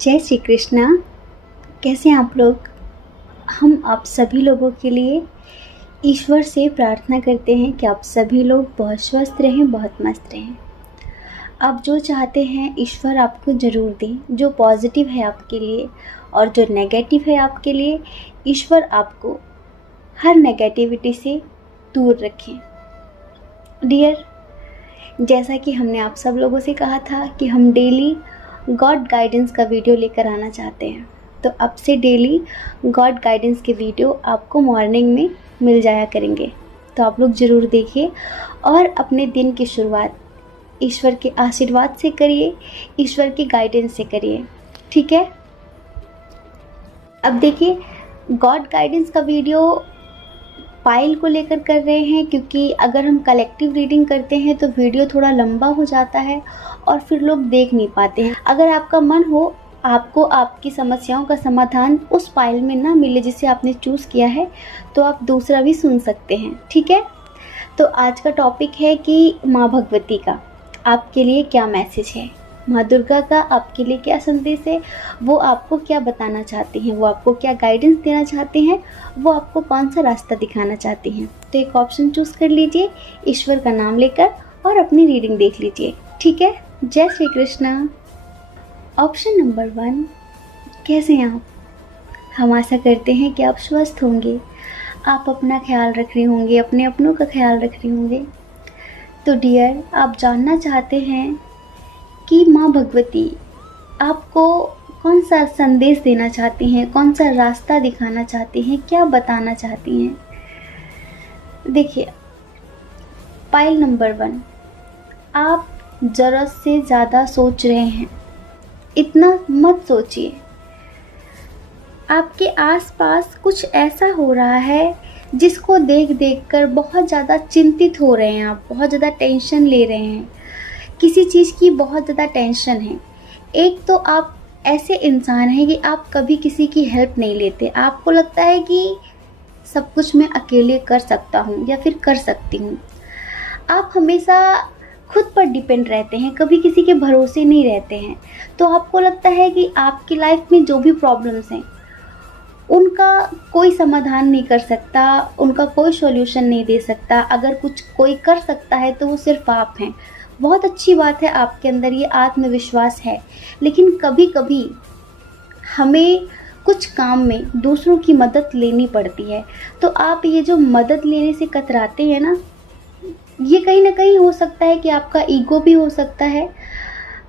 जय श्री कृष्णा। कैसे हैं आप लोग? हम आप सभी लोगों के लिए ईश्वर से प्रार्थना करते हैं कि आप सभी लोग बहुत स्वस्थ रहें, बहुत मस्त रहें। आप जो चाहते हैं ईश्वर आपको ज़रूर दें। जो पॉजिटिव है आपके लिए और जो नेगेटिव है आपके लिए, ईश्वर आपको हर नेगेटिविटी से दूर रखें। डियर, जैसा कि हमने आप सब लोगों से कहा था कि हम डेली गॉड गाइडेंस का वीडियो लेकर आना चाहते हैं, तो अब से डेली गॉड गाइडेंस के वीडियो आपको मॉर्निंग में मिल जाया करेंगे। तो आप लोग ज़रूर देखिए और अपने दिन की शुरुआत ईश्वर के आशीर्वाद से करिए, ईश्वर की गाइडेंस से करिए, ठीक है। अब देखिए, गॉड गाइडेंस का वीडियो पायल को लेकर कर रहे हैं, क्योंकि अगर हम कलेक्टिव रीडिंग करते हैं तो वीडियो थोड़ा लंबा हो जाता है और फिर लोग देख नहीं पाते हैं। अगर आपका मन हो आपको आपकी समस्याओं का समाधान उस पायल में ना मिले जिसे आपने चूज़ किया है, तो आप दूसरा भी सुन सकते हैं, ठीक है। तो आज का टॉपिक है कि माँ भगवती का आपके लिए क्या मैसेज है, माँ दुर्गा का आपके लिए क्या संदेश है, वो आपको क्या बताना चाहती हैं, वो आपको क्या गाइडेंस देना चाहती हैं, वो आपको कौन सा रास्ता दिखाना चाहती हैं। तो एक ऑप्शन चूज़ कर लीजिए ईश्वर का नाम लेकर और अपनी रीडिंग देख लीजिए, ठीक है। जय श्री कृष्णा। ऑप्शन नंबर 1, कैसे हैं आप? हम आशा करते हैं कि आप स्वस्थ होंगे, आप अपना ख्याल रख रहे होंगे, अपने अपनों का ख्याल रख रहे होंगे। तो डियर, आप जानना चाहते हैं कि माँ भगवती आपको कौन सा संदेश देना चाहती हैं, कौन सा रास्ता दिखाना चाहती हैं, क्या बताना चाहती हैं। देखिए, पाइल नंबर 1, आप ज़रूरत से ज़्यादा सोच रहे हैं। इतना मत सोचिए। आपके आसपास कुछ ऐसा हो रहा है जिसको देख देख कर बहुत ज़्यादा चिंतित हो रहे हैं, आप बहुत ज़्यादा टेंशन ले रहे हैं, किसी चीज़ की बहुत ज़्यादा टेंशन है। एक तो आप ऐसे इंसान हैं कि आप कभी किसी की हेल्प नहीं लेते। आपको लगता है कि सब कुछ मैं अकेले कर सकता हूँ या फिर कर सकती हूँ। आप हमेशा खुद पर डिपेंड रहते हैं, कभी किसी के भरोसे नहीं रहते हैं। तो आपको लगता है कि आपकी लाइफ में जो भी प्रॉब्लम्स हैं उनका कोई समाधान नहीं कर सकता, उनका कोई सॉल्यूशन नहीं दे सकता। अगर कुछ कोई कर सकता है तो वो सिर्फ आप हैं। बहुत अच्छी बात है, आपके अंदर ये आत्मविश्वास है, लेकिन कभी कभी हमें कुछ काम में दूसरों की मदद लेनी पड़ती है। तो आप ये जो मदद लेने से कतराते हैं ना, ये कहीं ना कहीं हो सकता है कि आपका ईगो भी हो सकता है।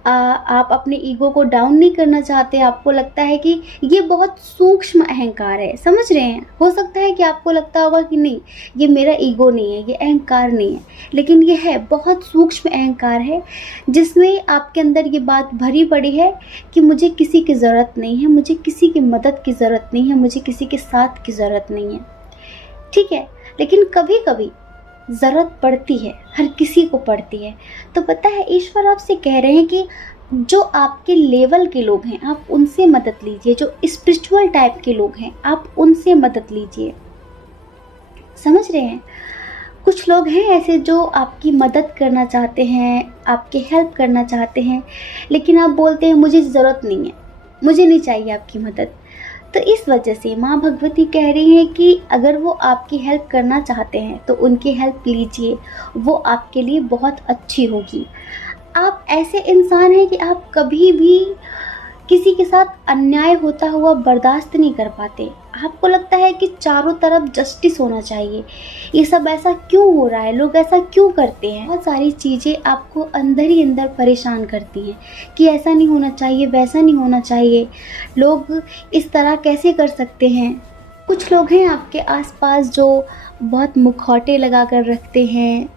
आप अपने ईगो को डाउन नहीं करना चाहते। आपको लगता है कि ये बहुत सूक्ष्म अहंकार है, समझ रहे हैं। हो सकता है कि आपको लगता होगा कि नहीं, ये मेरा ईगो नहीं है, ये अहंकार नहीं है, लेकिन ये है, बहुत सूक्ष्म अहंकार है, जिसमें आपके अंदर ये बात भरी पड़ी है कि मुझे किसी की ज़रूरत नहीं है, मुझे किसी की मदद की ज़रूरत नहीं है, मुझे किसी के साथ की ज़रूरत नहीं है, ठीक है। लेकिन कभी कभी ज़रूरत पड़ती है, हर किसी को पड़ती है। तो पता है, ईश्वर आपसे कह रहे हैं कि जो आपके लेवल के लोग हैं आप उनसे मदद लीजिए, जो स्पिरिचुअल टाइप के लोग हैं आप उनसे मदद लीजिए, समझ रहे हैं। कुछ लोग हैं ऐसे जो आपकी मदद करना चाहते हैं, आपकी हेल्प करना चाहते हैं, लेकिन आप बोलते हैं मुझे ज़रूरत नहीं है, मुझे नहीं चाहिए आपकी मदद। तो इस वजह से माँ भगवती कह रही हैं कि अगर वो आपकी हेल्प करना चाहते हैं तो उनकी हेल्प लीजिए, वो आपके लिए बहुत अच्छी होगी। आप ऐसे इंसान हैं कि आप कभी भी किसी के साथ अन्याय होता हुआ बर्दाश्त नहीं कर पाते। आपको लगता है कि चारों तरफ जस्टिस होना चाहिए, ये सब ऐसा क्यों हो रहा है, लोग ऐसा क्यों करते हैं। बहुत सारी चीज़ें आपको अंदर ही अंदर परेशान करती हैं कि ऐसा नहीं होना चाहिए, वैसा नहीं होना चाहिए, लोग इस तरह कैसे कर सकते हैं। कुछ लोग हैं आपके आसपास जो बहुत मुखौटे लगा कर रखते हैं,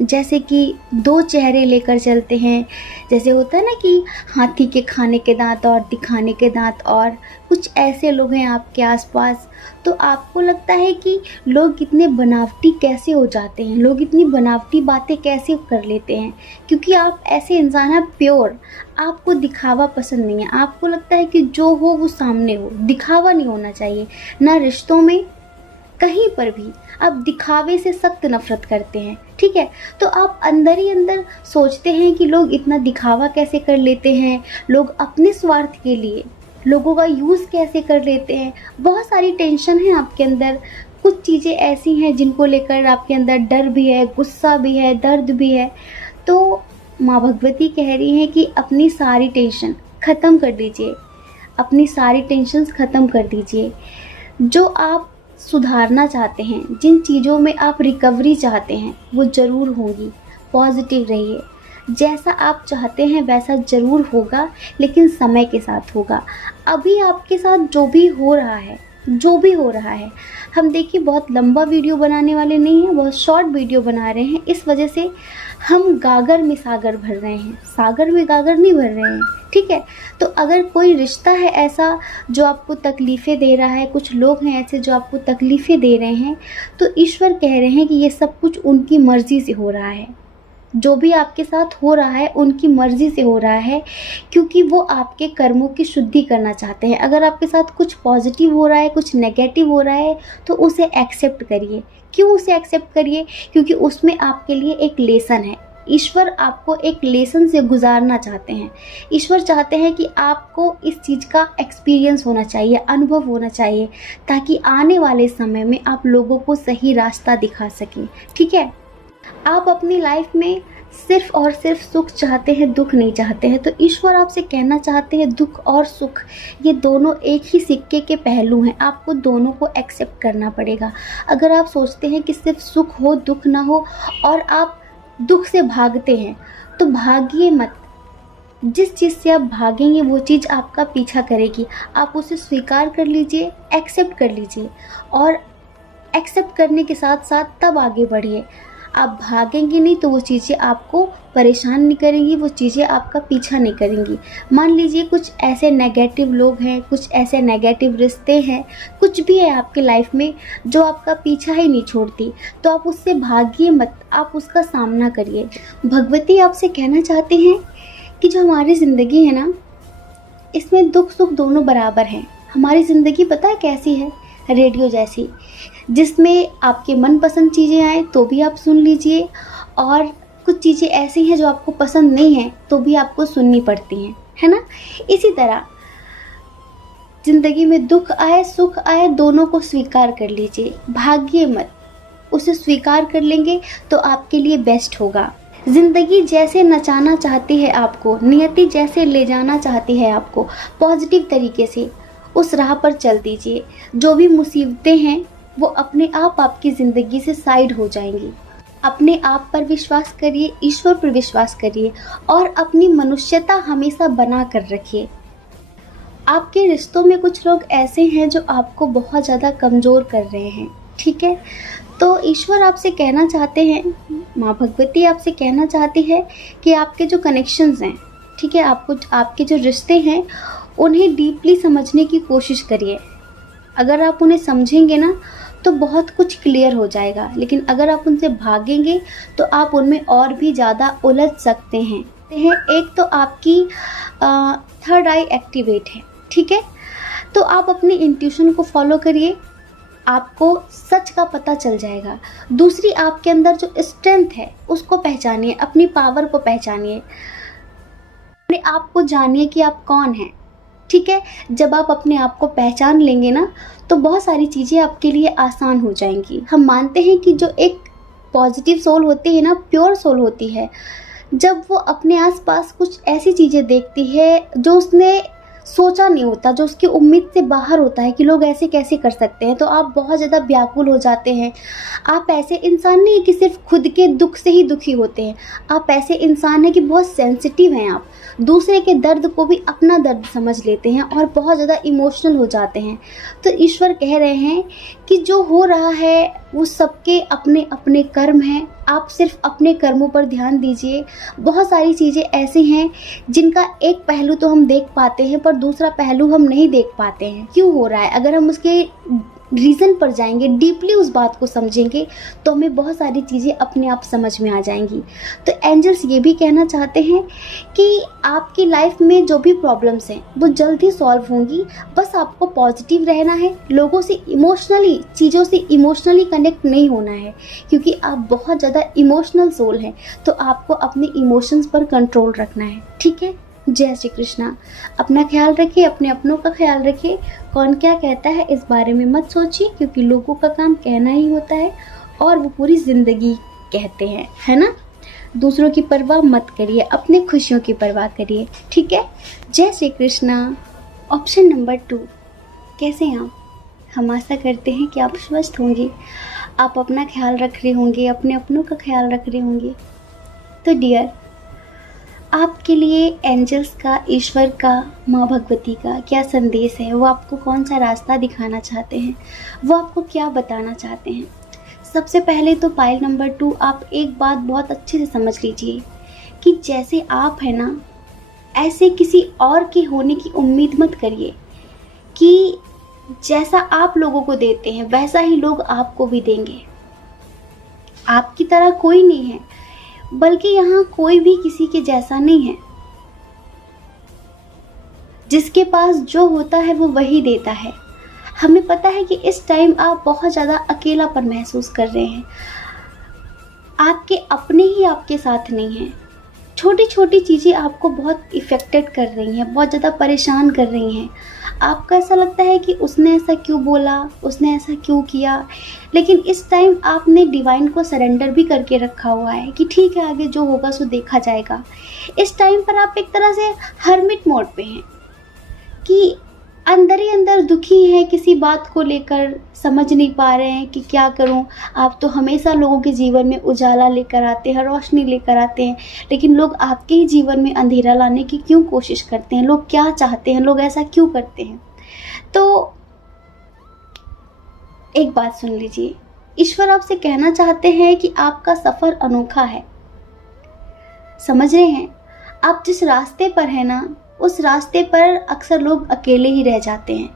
जैसे कि 2 चेहरे लेकर चलते हैं। जैसे होता है ना कि हाथी के खाने के दांत और दिखाने के दांत, और कुछ ऐसे लोग हैं आपके आसपास। तो आपको लगता है कि लोग इतने बनावटी कैसे हो जाते हैं, लोग इतनी बनावटी बातें कैसे कर लेते हैं, क्योंकि आप ऐसे इंसान हैं प्योर। आपको दिखावा पसंद नहीं है। आपको लगता है कि जो हो वो सामने हो, दिखावा नहीं होना चाहिए, ना रिश्तों में, कहीं पर भी। आप दिखावे से सख्त नफरत करते हैं, ठीक है। तो आप अंदर ही अंदर सोचते हैं कि लोग इतना दिखावा कैसे कर लेते हैं, लोग अपने स्वार्थ के लिए लोगों का यूज़ कैसे कर लेते हैं, बहुत सारी टेंशन है आपके अंदर। कुछ चीज़ें ऐसी हैं जिनको लेकर आपके अंदर डर भी है, गुस्सा भी है, दर्द भी है। तो माँ भगवती कह रही हैं कि अपनी सारी टेंशन ख़त्म कर दीजिए, अपनी सारी टेंशन्स ख़त्म कर दीजिए। जो आप सुधारना चाहते हैं, जिन चीज़ों में आप रिकवरी चाहते हैं, वो ज़रूर होंगी। पॉजिटिव रहिए, जैसा आप चाहते हैं वैसा ज़रूर होगा, लेकिन समय के साथ होगा। अभी आपके साथ जो भी हो रहा है, जो भी हो रहा है, हम देखिए बहुत लंबा वीडियो बनाने वाले नहीं हैं, बहुत शॉर्ट वीडियो बना रहे हैं। इस वजह से हम गागर में सागर भर रहे हैं, सागर में गागर नहीं भर रहे हैं, ठीक है। तो अगर कोई रिश्ता है ऐसा जो आपको तकलीफ़ें दे रहा है, कुछ लोग हैं ऐसे जो आपको तकलीफ़ें दे रहे हैं, तो ईश्वर कह रहे हैं कि ये सब कुछ उनकी मर्ज़ी से हो रहा है। जो भी आपके साथ हो रहा है उनकी मर्ज़ी से हो रहा है, क्योंकि वो आपके कर्मों की शुद्धि करना चाहते हैं। अगर आपके साथ कुछ पॉजिटिव हो रहा है, कुछ नेगेटिव हो रहा है, तो उसे एक्सेप्ट करिए। क्यों उसे एक्सेप्ट करिए? क्योंकि उसमें आपके लिए एक लेसन है। ईश्वर आपको एक लेसन से गुजारना चाहते हैं। ईश्वर चाहते हैं कि आपको इस चीज़ का एक्सपीरियंस होना चाहिए, अनुभव होना चाहिए, ताकि आने वाले समय में आप लोगों को सही रास्ता दिखा सकें, ठीक है। आप अपनी लाइफ में सिर्फ और सिर्फ सुख चाहते हैं, दुख नहीं चाहते हैं। तो ईश्वर आपसे कहना चाहते हैं दुख और सुख ये दोनों एक ही सिक्के के पहलू हैं, आपको दोनों को एक्सेप्ट करना पड़ेगा। अगर आप सोचते हैं कि सिर्फ सुख हो दुख ना हो और आप दुख से भागते हैं, तो भागिए मत। जिस चीज़ से आप भागेंगे वो चीज़ आपका पीछा करेगी। आप उसे स्वीकार कर लीजिए, एक्सेप्ट कर लीजिए, और एक्सेप्ट करने के साथ साथ तब आगे बढ़िए। आप भागेंगे नहीं तो वो चीज़ें आपको परेशान नहीं करेंगी, वो चीज़ें आपका पीछा नहीं करेंगी। मान लीजिए कुछ ऐसे नेगेटिव लोग हैं, कुछ ऐसे नेगेटिव रिश्ते हैं, कुछ भी है आपकी लाइफ में जो आपका पीछा ही नहीं छोड़ती, तो आप उससे भागिए मत, आप उसका सामना करिए। भगवती आपसे कहना चाहते हैं कि जो हमारी ज़िंदगी है ना, इसमें दुख सुख दोनों बराबर हैं। हमारी ज़िंदगी पता है कैसी है? रेडियो जैसी, जिसमें आपके मनपसंद चीज़ें आए तो भी आप सुन लीजिए, और कुछ चीज़ें ऐसी हैं जो आपको पसंद नहीं है तो भी आपको सुननी पड़ती हैं, है ना। इसी तरह ज़िंदगी में दुख आए सुख आए दोनों को स्वीकार कर लीजिए, भागिए मत। उसे स्वीकार कर लेंगे तो आपके लिए बेस्ट होगा। ज़िंदगी जैसे नचाना चाहती है आपको, नियति जैसे ले जाना चाहती है आपको, पॉजिटिव तरीके से उस राह पर चल दीजिए। जो भी मुसीबतें हैं वो अपने आप आपकी ज़िंदगी से साइड हो जाएंगी। अपने आप पर विश्वास करिए, ईश्वर पर विश्वास करिए, और अपनी मनुष्यता हमेशा बना कर रखिए। आपके रिश्तों में कुछ लोग ऐसे हैं जो आपको बहुत ज़्यादा कमज़ोर कर रहे हैं, ठीक है। तो ईश्वर आपसे कहना चाहते हैं, माँ भगवती आपसे कहना चाहती है कि आपके जो कनेक्शंस हैं, ठीक है, आपके जो रिश्ते हैं उन्हें डीपली समझने की कोशिश करिए। अगर आप उन्हें समझेंगे ना तो बहुत कुछ क्लियर हो जाएगा, लेकिन अगर आप उनसे भागेंगे तो आप उनमें और भी ज़्यादा उलझ सकते हैं। एक तो आपकी थर्ड आई एक्टिवेट है, ठीक है। तो आप अपनी इंट्यूशन को फॉलो करिए, आपको सच का पता चल जाएगा। दूसरी, आपके अंदर जो स्ट्रेंथ है उसको पहचानिए, अपनी पावर को पहचानिए, अपने आप को जानिए कि आप कौन हैं, ठीक है। जब आप अपने आप को पहचान लेंगे ना तो बहुत सारी चीज़ें आपके लिए आसान हो जाएंगी। हम मानते हैं कि जो एक पॉजिटिव सोल होती है ना, प्योर सोल होती है, जब वो अपने आसपास कुछ ऐसी चीज़ें देखती है जो उसने सोचा नहीं होता, जो उसकी उम्मीद से बाहर होता है कि लोग ऐसे कैसे कर सकते हैं, तो आप बहुत ज़्यादा व्याकुल हो जाते हैं। आप ऐसे इंसान नहीं कि सिर्फ खुद के दुख से ही दुखी होते हैं, आप ऐसे इंसान हैं कि बहुत सेंसिटिव हैं। आप दूसरे के दर्द को भी अपना दर्द समझ लेते हैं और बहुत ज़्यादा इमोशनल हो जाते हैं। तो ईश्वर कह रहे हैं कि जो हो रहा है वो सबके अपने अपने कर्म हैं, आप सिर्फ अपने कर्मों पर ध्यान दीजिए। बहुत सारी चीज़ें ऐसी हैं जिनका एक पहलू तो हम देख पाते हैं पर दूसरा पहलू हम नहीं देख पाते हैं, क्यों हो रहा है। अगर हम उसके रीज़न पर जाएंगे, डीपली उस बात को समझेंगे, तो हमें बहुत सारी चीज़ें अपने आप समझ में आ जाएंगी। तो एंजल्स ये भी कहना चाहते हैं कि आपकी लाइफ में जो भी प्रॉब्लम्स हैं वो जल्द ही सॉल्व होंगी। बस आपको पॉजिटिव रहना है, लोगों से इमोशनली, चीज़ों से इमोशनली कनेक्ट नहीं होना है, क्योंकि आप बहुत ज़्यादा इमोशनल सोल हैं। तो आपको अपने इमोशंस पर कंट्रोल रखना है, ठीक है। जय श्री कृष्णा। अपना ख्याल रखिए, अपने अपनों का ख्याल रखिए। कौन क्या कहता है इस बारे में मत सोचिए, क्योंकि लोगों का काम कहना ही होता है और वो पूरी ज़िंदगी कहते हैं, है ना। दूसरों की परवाह मत करिए, अपने खुशियों की परवाह करिए, ठीक है। जय श्री कृष्णा। ऑप्शन नंबर 2, कैसे हैं आप? हम आशा करते हैं कि आप स्वस्थ होंगे, आप अपना ख्याल रख रहे होंगे, अपने अपनों का ख्याल रख रहे होंगे। तो डियर, आपके लिए एंजल्स का, ईश्वर का, माँ भगवती का क्या संदेश है, वो आपको कौन सा रास्ता दिखाना चाहते हैं, वो आपको क्या बताना चाहते हैं। सबसे पहले तो पाइल नंबर 2, आप एक बात बहुत अच्छे से समझ लीजिए कि जैसे आप हैं ना, ऐसे किसी और के होने की उम्मीद मत करिए कि जैसा आप लोगों को देते हैं वैसा ही लोग आपको भी देंगे। आपकी तरह कोई नहीं है, बल्कि यहाँ कोई भी किसी के जैसा नहीं है। जिसके पास जो होता है वो वही देता है। हमें पता है कि इस टाइम आप बहुत ज़्यादा अकेलापन महसूस कर रहे हैं। आपके अपने ही आपके साथ नहीं हैं। छोटी छोटी चीज़ें आपको बहुत इफ़ेक्टेड कर रही हैं, बहुत ज़्यादा परेशान कर रही हैं। आपको ऐसा लगता है कि उसने ऐसा क्यों बोला, उसने ऐसा क्यों किया। लेकिन इस टाइम आपने डिवाइन को सरेंडर भी करके रखा हुआ है कि ठीक है, आगे जो होगा सो देखा जाएगा। इस टाइम पर आप एक तरह से हर्मिट मोड पे हैं कि अंदर ही अंदर दुखी हैं, किसी बात को लेकर समझ नहीं पा रहे हैं कि क्या करूं। आप तो हमेशा लोगों के जीवन में उजाला लेकर आते हैं, रोशनी लेकर आते हैं, लेकिन लोग आपके ही जीवन में अंधेरा लाने की क्यों कोशिश करते हैं? लोग क्या चाहते हैं? लोग ऐसा क्यों करते हैं? तो एक बात सुन लीजिए, ईश्वर आपसे कहना चाहते हैं कि आपका सफ़र अनोखा है। समझ रहे हैं? आप जिस रास्ते पर हैं ना, उस रास्ते पर अक्सर लोग अकेले ही रह जाते हैं।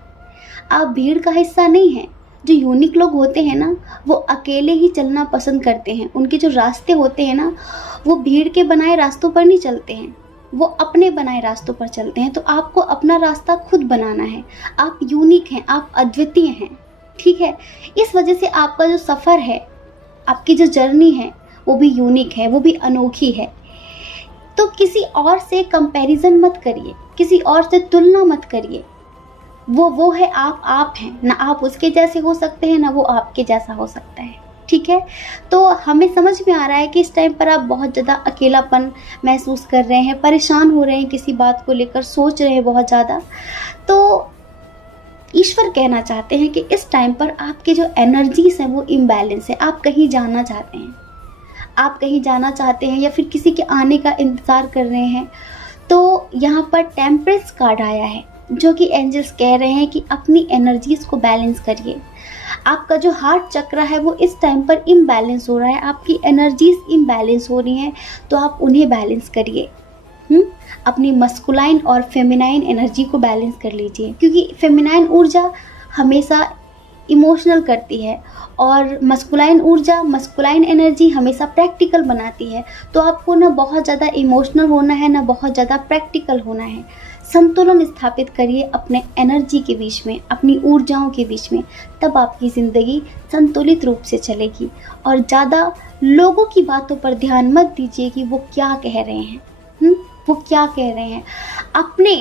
आप भीड़ का हिस्सा नहीं हैं। जो यूनिक लोग होते हैं ना, वो अकेले ही चलना पसंद करते हैं। उनके जो रास्ते होते हैं ना, वो भीड़ के बनाए रास्तों पर नहीं चलते हैं, वो अपने बनाए रास्तों पर चलते हैं। तो आपको अपना रास्ता खुद बनाना है। आप यूनिक हैं, आप अद्वितीय हैं, ठीक है। इस वजह से आपका जो सफ़र है, आपकी जो जर्नी है, वो भी यूनिक है, वो भी अनोखी है। तो किसी और से कंपैरिजन मत करिए, किसी और से तुलना मत करिए। वो है, आप हैं ना। आप उसके जैसे हो सकते हैं ना वो आपके जैसा हो सकता है, ठीक है। तो हमें समझ में आ रहा है कि इस टाइम पर आप बहुत ज़्यादा अकेलापन महसूस कर रहे हैं, परेशान हो रहे हैं, किसी बात को लेकर सोच रहे हैं बहुत ज़्यादा। तो ईश्वर कहना चाहते हैं कि इस टाइम पर आपके जो एनर्जीज हैं वो इम्बैलेंस है। आप कहीं जाना चाहते हैं, आप कहीं जाना चाहते हैं या फिर किसी के आने का इंतज़ार कर रहे हैं। तो यहाँ पर टेम्परेंस कार्ड आया है, जो कि एंजल्स कह रहे हैं कि अपनी एनर्जीज़ को बैलेंस करिए। आपका जो हार्ट चक्र है वो इस टाइम पर इम्बैलेंस हो रहा है, आपकी एनर्जीज़ इम्बैलेंस हो रही हैं, तो आप उन्हें बैलेंस करिए। अपनी मस्कुलाइन और फेमिनाइन एनर्जी को बैलेंस कर लीजिए, क्योंकि फेमिनाइन ऊर्जा हमेशा इमोशनल करती है और मस्कुलाइन ऊर्जा, मस्कुलाइन एनर्जी हमेशा प्रैक्टिकल बनाती है। तो आपको ना बहुत ज़्यादा इमोशनल होना है, ना बहुत ज़्यादा प्रैक्टिकल होना है। संतुलन स्थापित करिए अपने एनर्जी के बीच में, अपनी ऊर्जाओं के बीच में, तब आपकी ज़िंदगी संतुलित रूप से चलेगी। और ज़्यादा लोगों की बातों पर ध्यान मत दीजिए कि वो क्या कह रहे हैं, वो क्या कह रहे हैं। अपने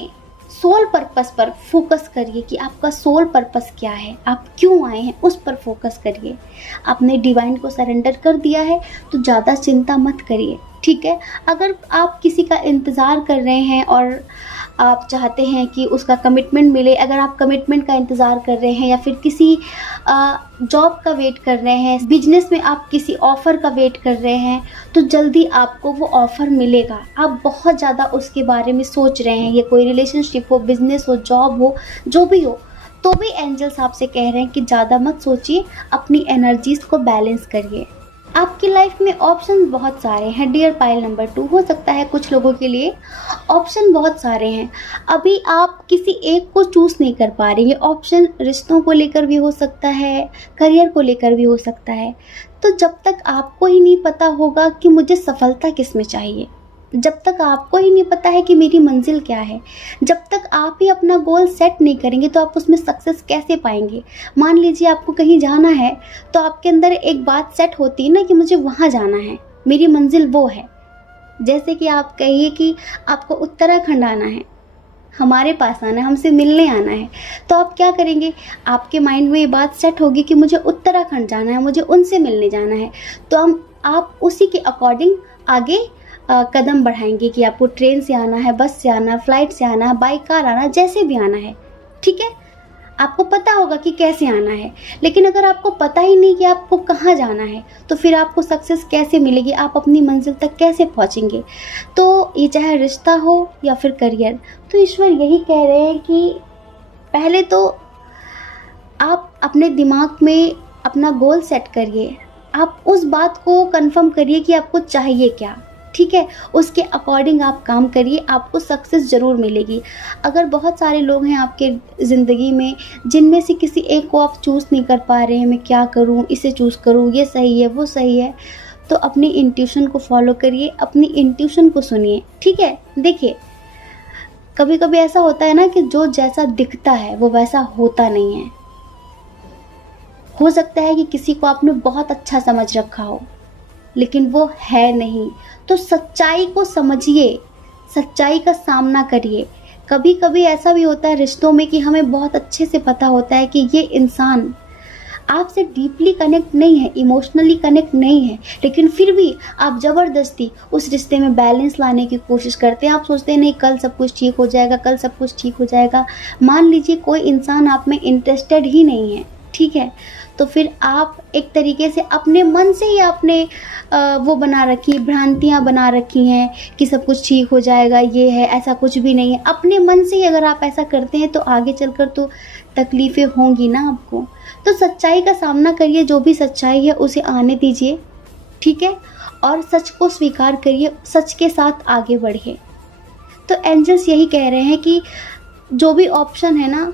सोल पर्पस पर फोकस करिए कि आपका सोल पर्पस क्या है, आप क्यों आए हैं, उस पर फोकस करिए। आपने डिवाइन को सरेंडर कर दिया है तो ज़्यादा चिंता मत करिए, ठीक है। अगर आप किसी का इंतज़ार कर रहे हैं और आप चाहते हैं कि उसका कमिटमेंट मिले, अगर आप कमिटमेंट का इंतज़ार कर रहे हैं या फिर किसी जॉब का वेट कर रहे हैं, बिजनेस में आप किसी ऑफ़र का वेट कर रहे हैं, तो जल्दी आपको वो ऑफ़र मिलेगा। आप बहुत ज़्यादा उसके बारे में सोच रहे हैं, ये कोई रिलेशनशिप हो, बिजनेस हो, जॉब हो, जो भी हो, तो भी एंजल्स आपसे कह रहे हैं कि ज़्यादा मत सोचिए, अपनी एनर्जीज़ को बैलेंस करिए। आपकी लाइफ में ऑप्शन बहुत सारे हैं डियर पाइल नंबर 2। हो सकता है कुछ लोगों के लिए ऑप्शन बहुत सारे हैं, अभी आप किसी एक को चूज़ नहीं कर पा रही हैं। ऑप्शन रिश्तों को लेकर भी हो सकता है, करियर को लेकर भी हो सकता है। तो जब तक आपको ही नहीं पता होगा कि मुझे सफलता किस में चाहिए, जब तक आपको ही नहीं पता है कि मेरी मंजिल क्या है, जब तक आप ही अपना गोल सेट नहीं करेंगे तो आप उसमें सक्सेस कैसे पाएंगे। मान लीजिए आपको कहीं जाना है तो आपके अंदर एक बात सेट होती है ना कि मुझे वहाँ जाना है, मेरी मंजिल वो है। जैसे कि आप कहिए कि आपको उत्तराखंड आना है, हमारे पास आना है, हमसे मिलने आना है, तो आप क्या करेंगे? आपके माइंड में ये बात सेट होगी कि मुझे उत्तराखंड जाना है, मुझे उनसे मिलने जाना है। तो आप उसी के अकॉर्डिंग आगे कदम बढ़ाएंगे कि आपको ट्रेन से आना है, बस से आना है, फ्लाइट से आना है, बाई कार आना है, जैसे भी आना है, ठीक है? आपको पता होगा कि कैसे आना है। लेकिन अगर आपको पता ही नहीं कि आपको कहाँ जाना है, तो फिर आपको सक्सेस कैसे मिलेगी? आप अपनी मंजिल तक कैसे पहुँचेंगे? तो ये चाहे रिश्ता हो या फिर करियर, तो ईश्वर यही कह रहे हैं कि पहले तो आप अपने दिमाग में अपना गोल सेट करिए। आप उस बात को कंफर्म करिए कि आपको चाहिए क्या, ठीक है? उसके अकॉर्डिंग आप काम करिए, आपको सक्सेस ज़रूर मिलेगी। अगर बहुत सारे लोग हैं आपके ज़िंदगी में, जिनमें से किसी एक को आप चूज़ नहीं कर पा रहे हैं, मैं क्या करूँ, इसे चूज़ करूँ, ये सही है, वो सही है, तो अपनी इंट्यूशन को फॉलो करिए, अपनी इंट्यूशन को सुनिए, ठीक है? देखिए, कभी कभी ऐसा होता है ना कि जो जैसा दिखता है वो वैसा होता नहीं है। हो सकता है कि किसी को आपने बहुत अच्छा समझ रखा हो, लेकिन वो है नहीं। तो सच्चाई को समझिए, सच्चाई का सामना करिए। कभी कभी ऐसा भी होता है रिश्तों में कि हमें बहुत अच्छे से पता होता है कि ये इंसान आपसे डीपली कनेक्ट नहीं है, इमोशनली कनेक्ट नहीं है, लेकिन फिर भी आप ज़बरदस्ती उस रिश्ते में बैलेंस लाने की कोशिश करते हैं। आप सोचते हैं नहीं, कल सब कुछ ठीक हो जाएगा, कल सब कुछ ठीक हो जाएगा। मान लीजिए कोई इंसान आप में इंटरेस्टेड ही नहीं है, ठीक है? तो फिर आप एक तरीके से अपने मन से ही आपने वो बना रखी, भ्रांतियाँ बना रखी हैं कि सब कुछ ठीक हो जाएगा, ये है, ऐसा कुछ भी नहीं है। अपने मन से ही अगर आप ऐसा करते हैं तो आगे चलकर तो तकलीफ़ें होंगी ना आपको। तो सच्चाई का सामना करिए, जो भी सच्चाई है उसे आने दीजिए, ठीक है? और सच को स्वीकार करिए, सच के साथ आगे बढ़िए। तो एंजल्स यही कह रहे हैं कि जो भी ऑप्शन है ना,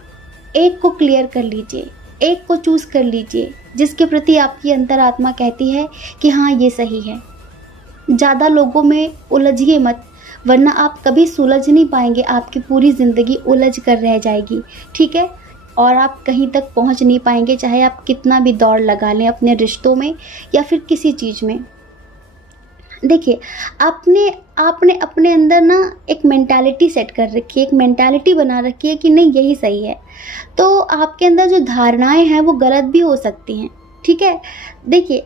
एक को क्लियर कर लीजिए, एक को चूज़ कर लीजिए, जिसके प्रति आपकी अंतरात्मा कहती है कि हाँ, ये सही है। ज़्यादा लोगों में उलझिए मत, वरना आप कभी सुलझ नहीं पाएंगे, आपकी पूरी ज़िंदगी उलझ कर रह जाएगी, ठीक है? और आप कहीं तक पहुंच नहीं पाएंगे, चाहे आप कितना भी दौड़ लगा लें अपने रिश्तों में या फिर किसी चीज़ में। देखिए, आपने आपने अपने अंदर ना एक मेंटालिटी सेट कर रखी है, एक मेंटालिटी बना रखी है कि नहीं, यही सही है। तो आपके अंदर जो धारणाएं हैं वो गलत भी हो सकती हैं, ठीक है? देखिए,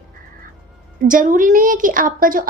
ज़रूरी नहीं है कि आपका जो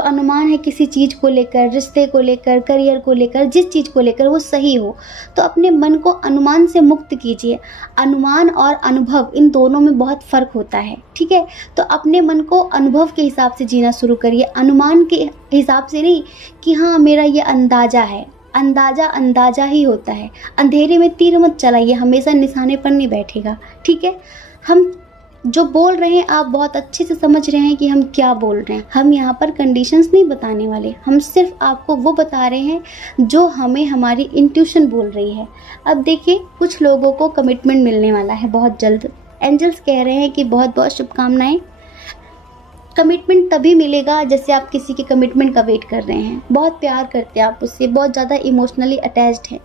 अनुमान है किसी चीज़ को लेकर, रिश्ते को लेकर, करियर को लेकर, जिस चीज़ को लेकर वो सही हो। तो अपने मन को अनुमान से मुक्त कीजिए। अनुमान और अनुभव, इन दोनों में बहुत फ़र्क होता है, ठीक है? तो अपने मन को अनुभव के हिसाब से जीना शुरू करिए, अनुमान के हिसाब से नहीं कि हाँ, मेरा ये अंदाज़ा है। अंदाज़ा अंदाज़ा ही होता है। अंधेरे में तीर मत चलाइए, हमेशा निशाने पर नहीं बैठेगा, ठीक है? हम जो बोल रहे हैं, आप बहुत अच्छे से समझ रहे हैं कि हम क्या बोल रहे हैं। हम यहाँ पर कंडीशंस नहीं बताने वाले, हम सिर्फ आपको वो बता रहे हैं जो हमें हमारी इंट्यूशन बोल रही है। अब देखिए, कुछ लोगों को कमिटमेंट मिलने वाला है बहुत जल्द। एंजल्स कह रहे हैं कि बहुत बहुत शुभकामनाएं। कमिटमेंट तभी मिलेगा जैसे आप किसी के कमिटमेंट का वेट कर रहे हैं, बहुत प्यार करते हैं आप उससे, बहुत ज़्यादा इमोशनली अटैच्ड हैं।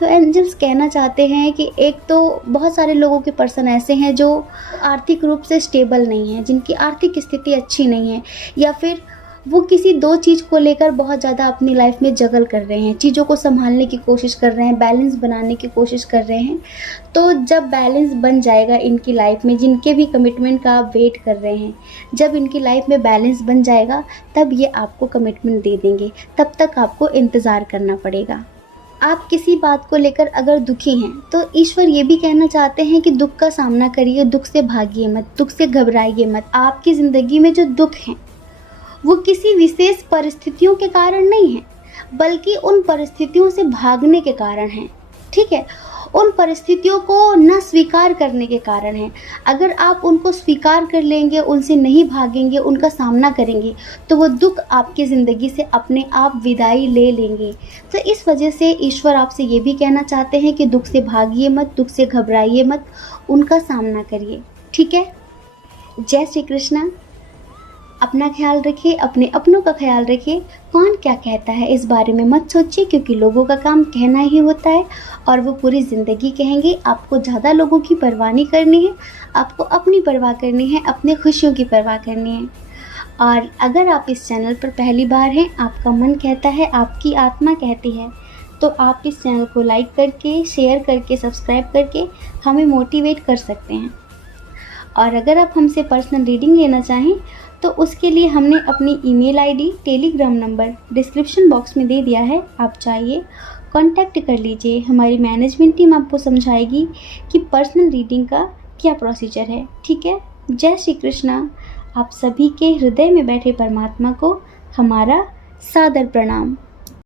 तो एंजल्स कहना चाहते हैं कि एक तो बहुत सारे लोगों के पर्सन ऐसे हैं जो आर्थिक रूप से स्टेबल नहीं है, जिनकी आर्थिक स्थिति अच्छी नहीं है, या फिर वो किसी दो चीज़ को लेकर बहुत ज़्यादा अपनी लाइफ में जगल कर रहे हैं, चीज़ों को संभालने की कोशिश कर रहे हैं, बैलेंस बनाने की कोशिश कर रहे हैं। तो जब बैलेंस बन जाएगा इनकी लाइफ में, जिनके भी कमिटमेंट का आप वेट कर रहे हैं, जब इनकी लाइफ में बैलेंस बन जाएगा तब ये आपको कमिटमेंट दे देंगे। तब तक आपको इंतज़ार करना पड़ेगा। आप किसी बात को लेकर अगर दुखी हैं तो ईश्वर ये भी कहना चाहते हैं कि दुख का सामना करिए, दुख से भागिए मत, दुख से घबराइए मत। आपकी ज़िंदगी में जो दुख हैं वो किसी विशेष परिस्थितियों के कारण नहीं है, बल्कि उन परिस्थितियों से भागने के कारण हैं, ठीक है? उन परिस्थितियों को न स्वीकार करने के कारण है। अगर आप उनको स्वीकार कर लेंगे, उनसे नहीं भागेंगे, उनका सामना करेंगे, तो वो दुख आपकी ज़िंदगी से अपने आप विदाई ले लेंगे। तो इस वजह से ईश्वर आपसे ये भी कहना चाहते हैं कि दुख से भागिए मत, दुख से घबराइए मत, उनका सामना करिए, ठीक है? जय श्री कृष्णा। अपना ख्याल रखिए, अपने अपनों का ख्याल रखिए। कौन क्या कहता है इस बारे में मत सोचिए, क्योंकि लोगों का काम कहना ही होता है और वो पूरी ज़िंदगी कहेंगे। आपको ज़्यादा लोगों की परवाह नहीं करनी है, आपको अपनी परवाह करनी है, अपने खुशियों की परवाह करनी है। और अगर आप इस चैनल पर पहली बार हैं, आपका मन कहता है, आपकी आत्मा कहती है, तो आप इस चैनल को लाइक करके, शेयर करके, सब्सक्राइब करके हमें मोटिवेट कर सकते हैं। और अगर आप हमसे पर्सनल रीडिंग लेना चाहें तो उसके लिए हमने अपनी email ID, Telegram number description box में दे दिया है। आप चाहिए कांटेक्ट कर लीजिए, हमारी मैनेजमेंट टीम आपको समझाएगी कि पर्सनल रीडिंग का क्या प्रोसीजर है। ठीक है। जय श्री कृष्णा। आप सभी के हृदय में बैठे परमात्मा को हमारा सादर प्रणाम।